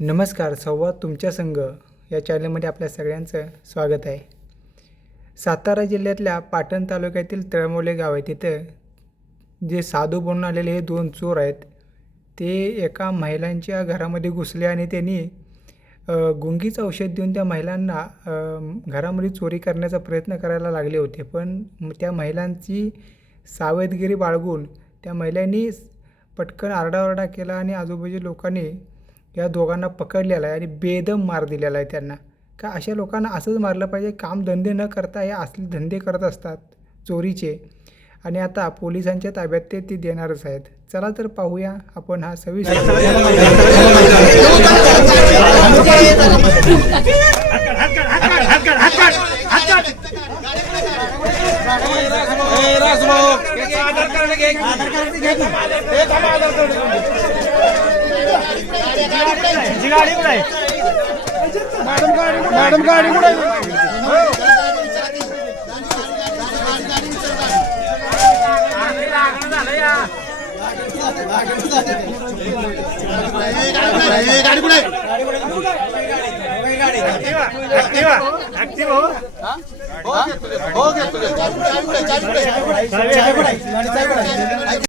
नमस्कार संवाद तुमच्या संघ या चॅनलमध्ये आपल्या सगळ्यांचं स्वागत आहे. सातारा जिल्ह्यातल्या पाटण तालुक्यातील तळमोले गाव आहे. तिथं जे साधू बनून आलेले हे दोन चोर आहेत. ते एका महिलांच्या घरामध्ये घुसले आणि त्यांनी गुंगीचं औषध देऊन त्या महिलांना घरामध्ये चोरी करण्याचा प्रयत्न करायला लागले होते. पण त्या महिलांची सावधगिरी बाळगून त्या महिलांनी पटकन आरडाओरडा केला आणि आजूबाजू लोकांनी या दोघांना पकडलेला आहे आणि बेदम मार दिलेला आहे त्यांना का अशा लोकांना असंच मारलं पाहिजे कामधंदे न करता हे असले धंदे करत असतात चोरीचे आणि आता पोलिसांच्या ताब्यात ते ते देणारच आहेत चला तर पाहूया आपण हा सविस्तर मॅडम गाडी कुठे गाडी कुठे हो कुठे चावी कुठे चावी कुठे